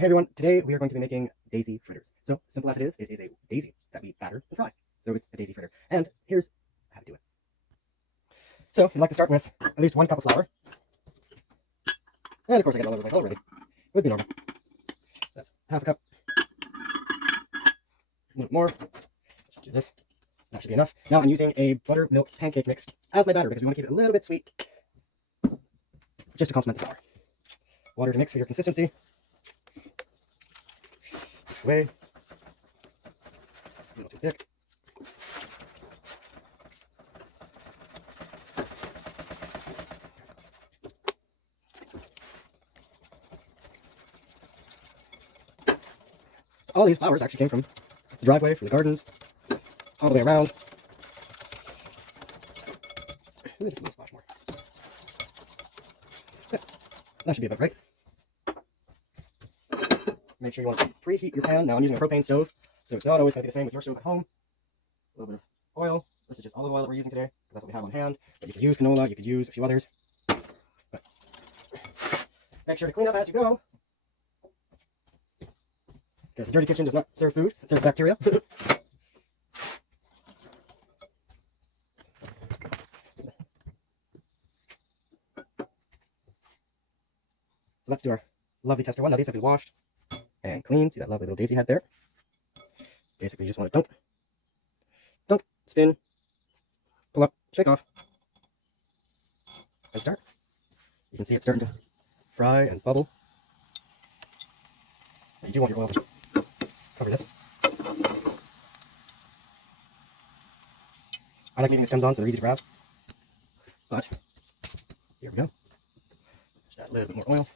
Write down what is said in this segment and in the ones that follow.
Hey everyone, today we are going to be making daisy fritters. So, simple as it is a daisy that we batter and fry. So it's a daisy fritter. And here's how to do it. So, I'd like to start with at least 1 cup of flour. And of course I get it all over the place already. Would be normal. That's half a cup. A little more. Just do this. That should be enough. Now I'm using a buttermilk pancake mix as my batter because we want to keep it a little bit sweet. Just to complement the flour. Water to mix for your consistency. This way. A little too thick. All these flowers actually came from the driveway, from the gardens, all the way around. Maybe just a little splash more. Yeah, that should be about right. Make sure you want to preheat your pan. Now I'm using a propane stove, so it's not always going to be the same with your stove at home. A little bit of oil. This is just olive oil that we're using today, because that's what we have on hand. But you could use canola, you could use a few others. But make sure to clean up as you go, because the dirty kitchen does not serve food, it serves bacteria. So let's do our lovely tester one. Now these have been washed and clean. See that lovely little daisy head there? Basically, you just want to dunk, spin, pull up, shake off, and start. You can see it's starting to fry and bubble. You do want your oil to cover this. I like leaving the stems on so they're easy to grab. But here we go. Just add a little bit more oil.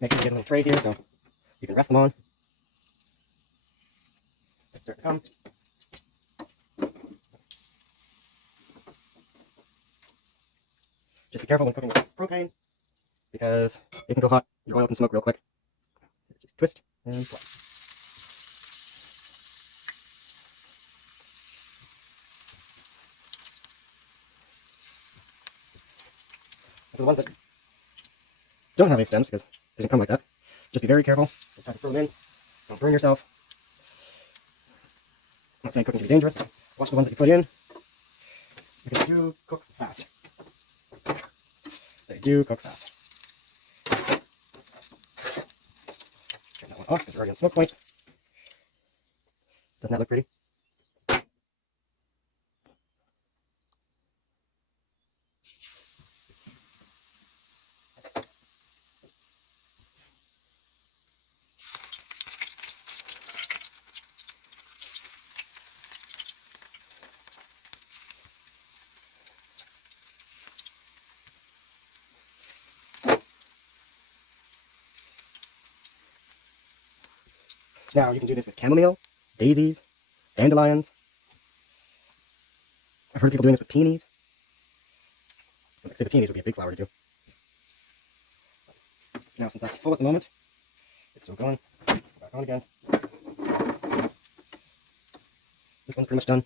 Make sure you get a little tray here so you can rest them on. Let's start to come. Just be careful when cooking with propane because it can go hot. Your oil can smoke real quick. Just twist and fly. For the ones that don't have any stems, because they didn't come like that, just be very careful. It's time to throw them in. Don't burn yourself. I'm not saying cooking can be dangerous, but watch the ones that you put in, because they do cook fast. They do cook fast. Turn that one off because we're already on smoke point. Doesn't that look pretty? Now you can do this with chamomile, daisies, dandelions. I've heard people doing this with peonies. Like I say, the peonies would be a big flower to do. Now since that's full at the moment, it's still going. Let's go back on again. This one's pretty much done.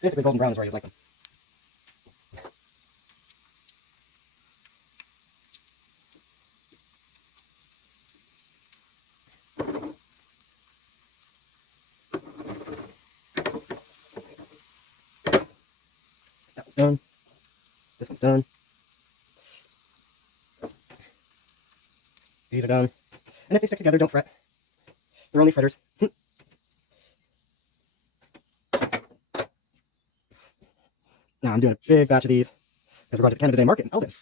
Basically golden brown is where you'd like them. That one's done. This one's done. These are done. And if they stick together, don't fret. They're only fritters. Now I'm doing a big batch of these because we're going to the Canada Day Market in Elgin,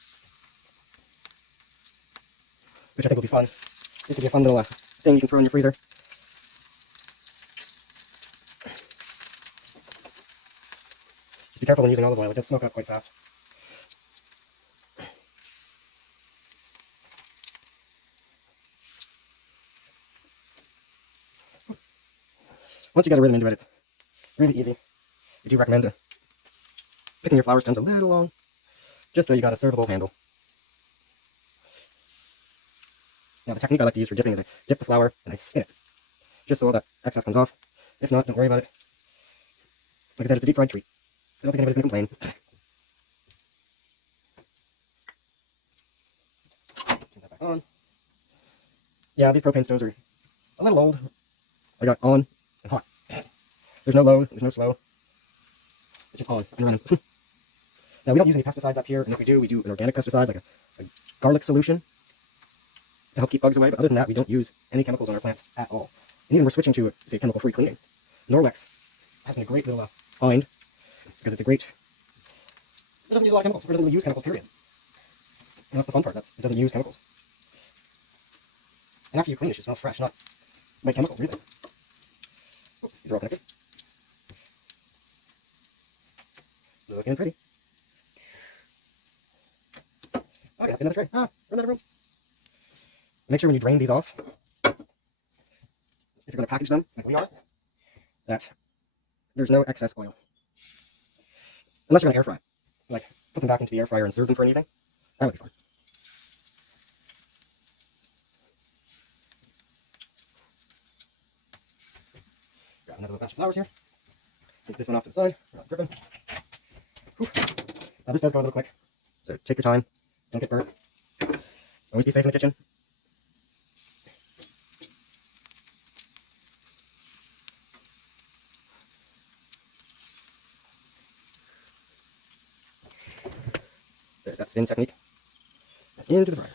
which I think will be fun. This could be a fun little thing you can throw in your freezer. Just be careful when using olive oil, it does smoke up quite fast. Once you get a rhythm into it, it's really easy. We do recommend picking your flower stems a little long, just so you got a servable handle. Now the technique I like to use for dipping is I dip the flour and I spin it, just so all that excess comes off. If not, don't worry about it. Like I said, it's a deep fried treat. I don't think anybody's going to complain. Turn that back on. Yeah, these propane stoves are a little old. I got on and hot. There's no low, there's no slow. It's just on and running. Now we don't use any pesticides up here, and if we do an organic pesticide, like a garlic solution, to help keep bugs away. But other than that, we don't use any chemicals on our plants at all. And even we're switching to, say, chemical-free cleaning. Norwex has been a great little find, because it's a great... It doesn't use a lot of chemicals. It doesn't really use chemicals, period. And that's the fun part. It doesn't use chemicals. And after you clean it, it smells fresh, not like chemicals or anything. Oh, these are all connected. Looking pretty. Okay, another tray. Run out of room. Make sure when you drain these off, if you're going to package them like we are, that there's no excess oil. Unless you're going to air fry. Like, put them back into the air fryer and serve them for an evening. That would be fun. Grab another little batch of flowers here. Take this one off to the side. We're not dripping. Whew. Now this does go a little quick, so take your time. Don't get burnt. Always be safe in the kitchen. There's that spin technique. Into the fryer.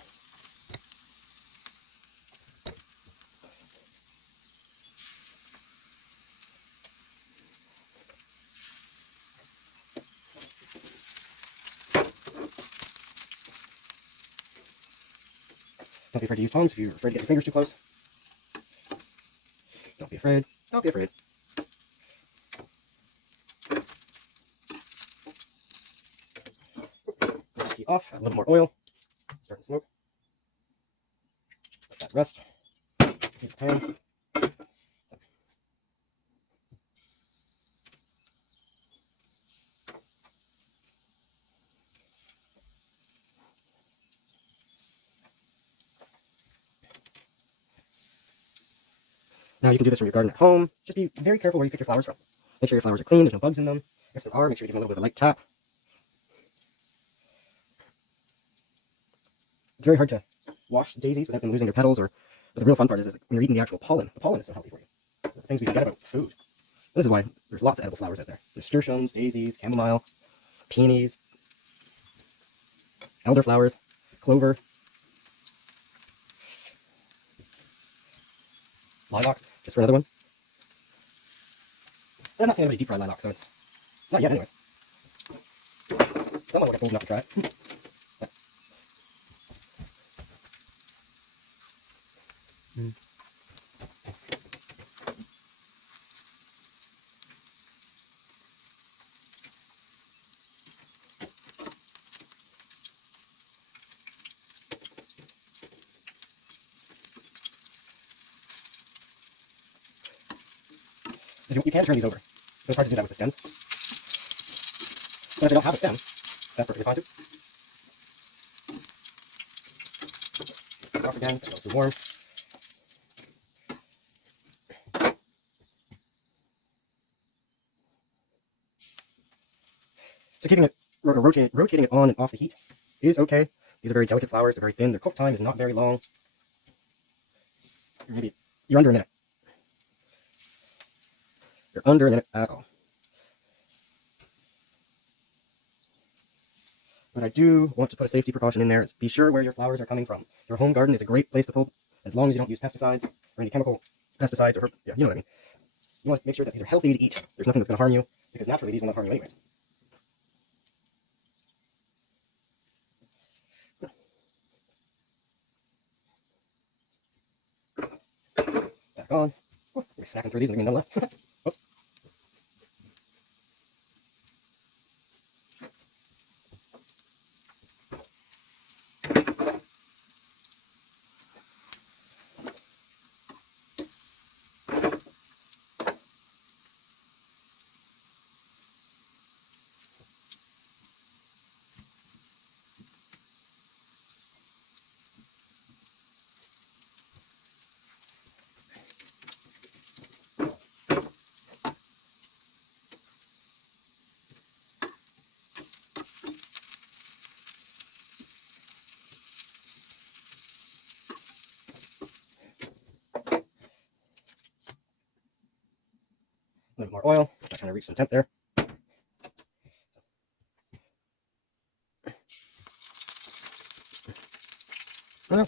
Don't be afraid to use tongs if you're afraid to get your fingers too close. Don't be afraid. Don't be afraid. Key off. Add a little more oil. Start to smoke. Let that rest. Take the pan. Now you can do this from your garden at home. Just be very careful where you pick your flowers from. Make sure your flowers are clean, there's no bugs in them. If there are, make sure you give them a little bit of a light tap. It's very hard to wash daisies without them losing their petals, but the real fun part is when you're eating the actual pollen. The pollen is so healthy for you. The things we forget about food. This is why there's lots of edible flowers out there. There's nasturtiums, daisies, chamomile, peonies, elderflowers, clover, lilac, just for another one. And I'm not seeing anybody deep fry lilac, so it's not yet anyways. Someone will get bold enough to try it. You can turn these over. So it's hard to do that with the stems. But if they don't have a stem, that's perfectly fine too. Off again, it's a little too warm. So keeping it, rotating it on and off the heat is okay. These are very delicate flowers, they're very thin, their cook time is not very long. You're under a minute. You're under a minute at all. But I do want to put a safety precaution in there. Is be sure where your flowers are coming from. Your home garden is a great place to pull, as long as you don't use pesticides or any chemical pesticides or yeah, you know what I mean. You want to make sure that these are healthy to eat. There's nothing that's going to harm you, because naturally these will not harm you anyways. Back on. Oh, we're snacking through these and there's none left. Oops. little bit more oil. I kind of reached some temp there. Oh, no.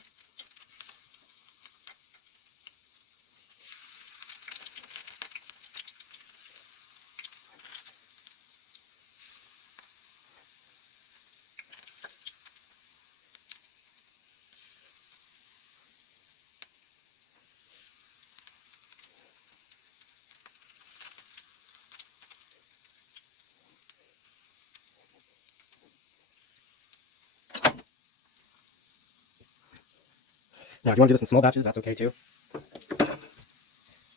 Now, if you want to do this in small batches, that's okay too.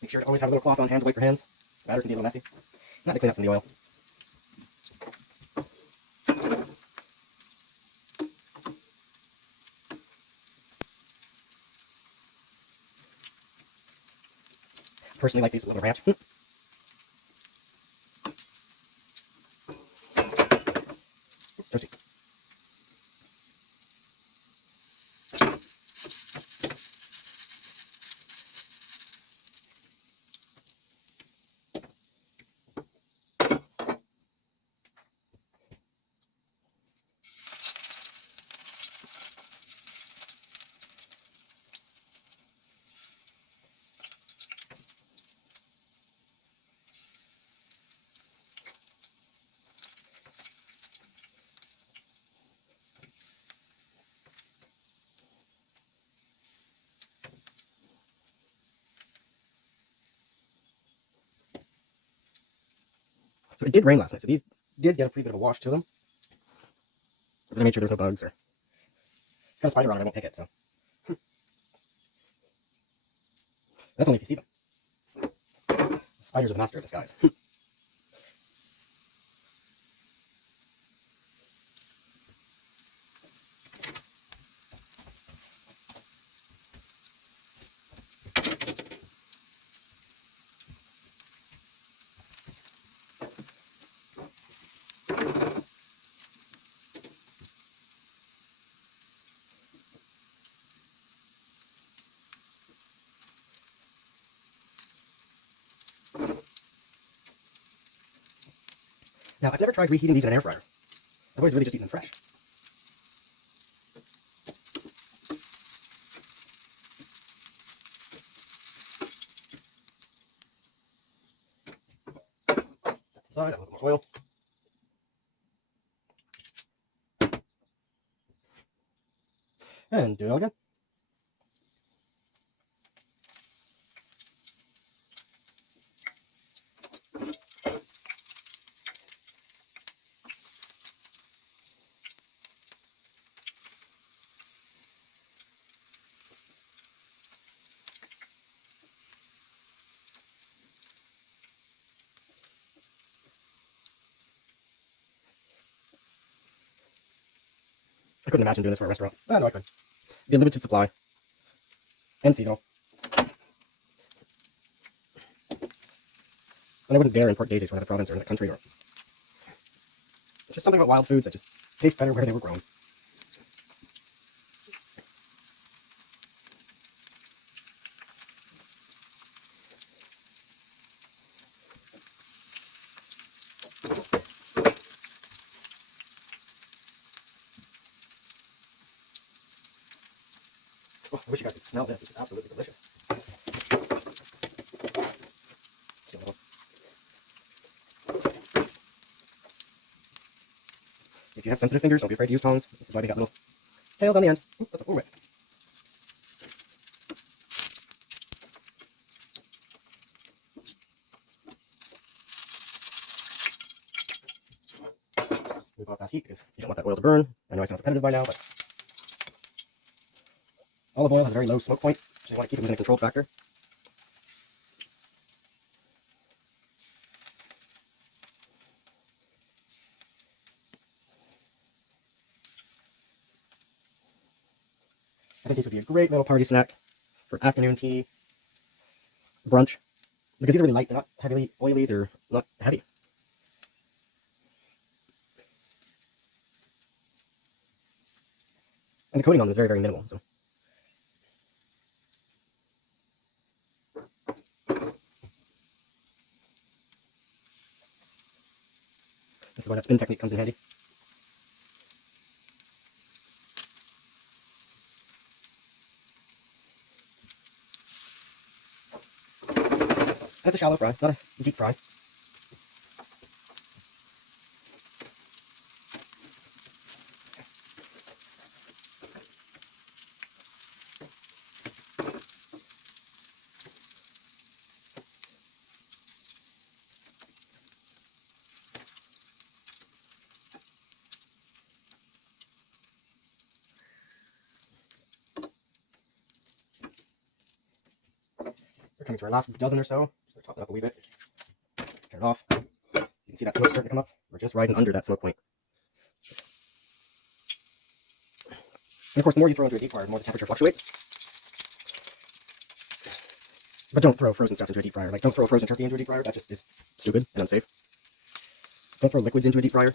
Make sure to always have a little cloth on hand to wipe your hands. Batter can be a little messy. Not to clean up some of the oil. Personally, like these with a little ranch. Toasty. So it did rain last night, so these did get a pretty bit of a wash to them. But I made sure there's no bugs or it's got a spider on it, I won't pick it, so. That's only if you see them. Spiders are the master of disguise. Now, I've never tried reheating these in an air fryer. I've always really just eaten them fresh. That's the side, a little more oil. And do it all again. I couldn't imagine doing this for a restaurant. Oh, no, I could. It'd be a limited supply. And seasonal. And I wouldn't dare import daisies from another province or another country. Or it's just something about wild foods that just taste better where they were grown. Oh, I wish you guys could smell this. It's just absolutely delicious. Just a little. If you have sensitive fingers, don't be afraid to use tongs. This is why they got little tails on the end. Ooh, that's a little bit. Move off that heat because you don't want that oil to burn. I know I sound repetitive by now, but olive oil has a very low smoke point, so you want to keep it within a controlled factor. I think these would be a great little party snack for afternoon tea, brunch, because these are really light. They're not heavily oily. They're not heavy. And the coating on them is very, very minimal. So. This is why that spin technique comes in handy. That's a shallow fry, it's not a deep fry. We're coming to our last dozen or so. Just top that up a wee bit. Turn it off. You can see that smoke starting to come up. We're just riding under that smoke point. And of course, the more you throw into a deep fryer, the more the temperature fluctuates. But don't throw frozen stuff into a deep fryer. Like, don't throw a frozen turkey into a deep fryer. That just is stupid and unsafe. Don't throw liquids into a deep fryer.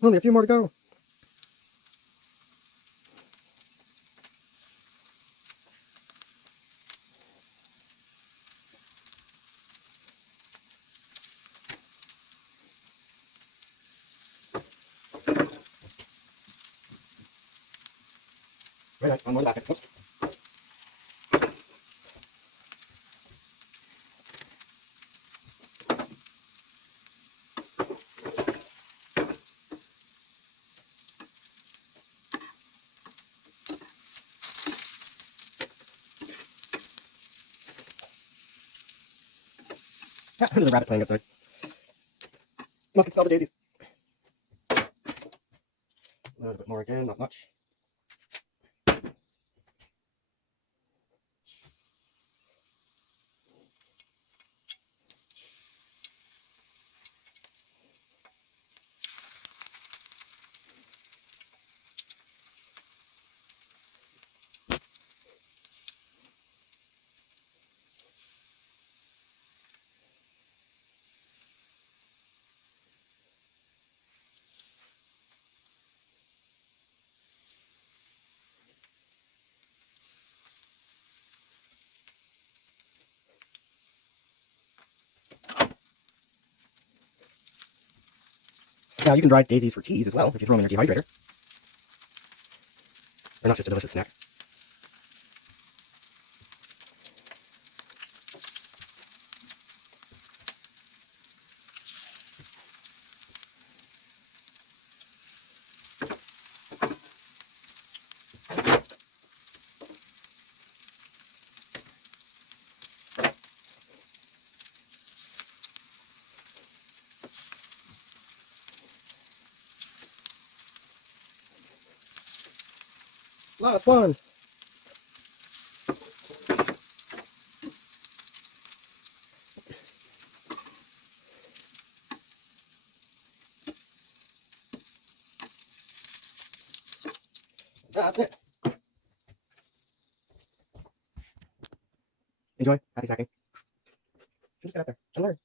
Only a few more to go. Right, one more in the basket. Oops. Yeah, there's a rabbit playing outside. Must can smell the daisies. A little bit more again, not much. Now, you can dry daisies for teas as well, if you throw them in your dehydrator. They're not just a delicious snack. Lots of fun! That's it. Enjoy. Happy snacking. Just get out there and learn.